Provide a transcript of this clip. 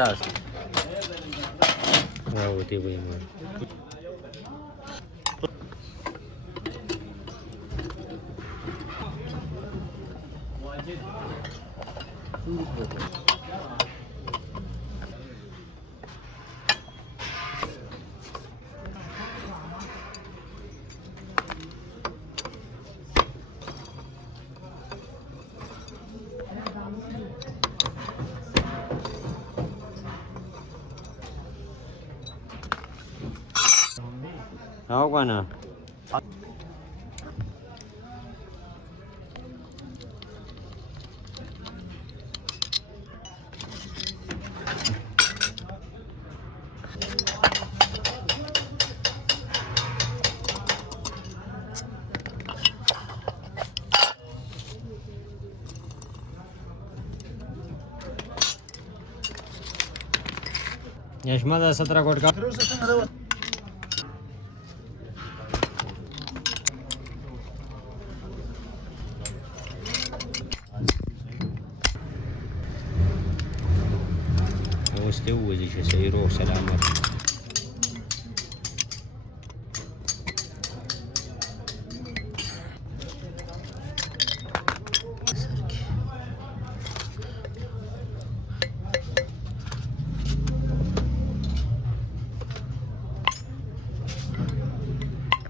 तास हो ते बाई मग हो का ना यशमाचा 17 कोट का Este uzi și să-i rog să le amăr.